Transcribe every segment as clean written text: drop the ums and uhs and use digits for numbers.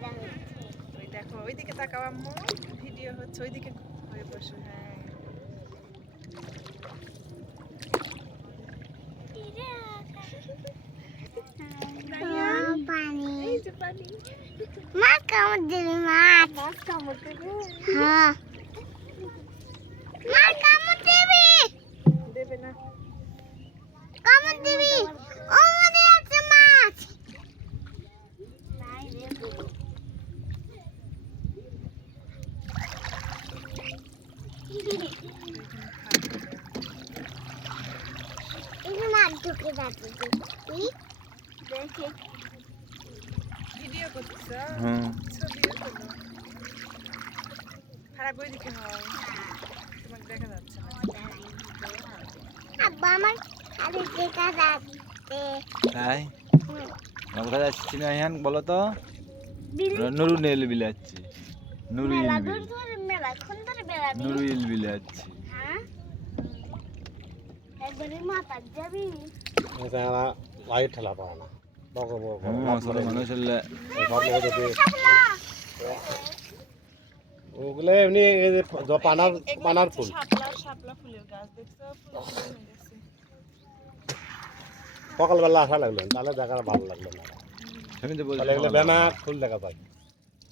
ওই দেখো ওইদিকে তাকাও আম্মু, ভিডিও হচ্ছে ওইদিকে হয়ে বসে। হ্যাঁ এই যে পানি। মাছ কামড় দিবি, মাছ মাছ কামড় দেবে? হ্যাঁ মাছ কামড় দিবি, দেবে না। কামড় দিবি। ও মনে আছে মাছ নাই রে গুরু। এই মাছ ঢুকে যাচ্ছে দেখে ভিডিও করতেছ? হুম। ছবিও তোলো। খারাপ ওইদিকে হয়, তোমাকে দেখা যাচ্ছে না। আব্বা আমার আরে দেখা যাচ্ছে। তাই কোথায় যাচ্ছি না ইহান বলো তো? বিল নুরু নেল বিলাচ্ছি, নুরু মেলা ইল দূর বিল, ধরে মেলা কোন ধরে বেড়াবি? নুরু ইল বিলাচ্ছি। হ্যাঁ একবারে মাথা যাবি। লাইট ঠেলা পায় না ছোট মানুষ হলে ওগুলো এমনি এই যে পানার পানার ফুল। শাপলা ফুলের গাছ দেখছো? ফুল হয়ে গেছে। সকালবেলা আসা লাগলো তাহলে দেখার ভালো লাগলো না, তুমি তো বলছো তাহলে এগুলো বেনা ফুল দেখা যায়।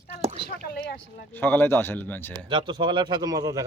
তাহলে তো সকালেই আসা লাগলো। সকালে তো আসলে মানুষে যা তো সকালে সাথে মজা দেখা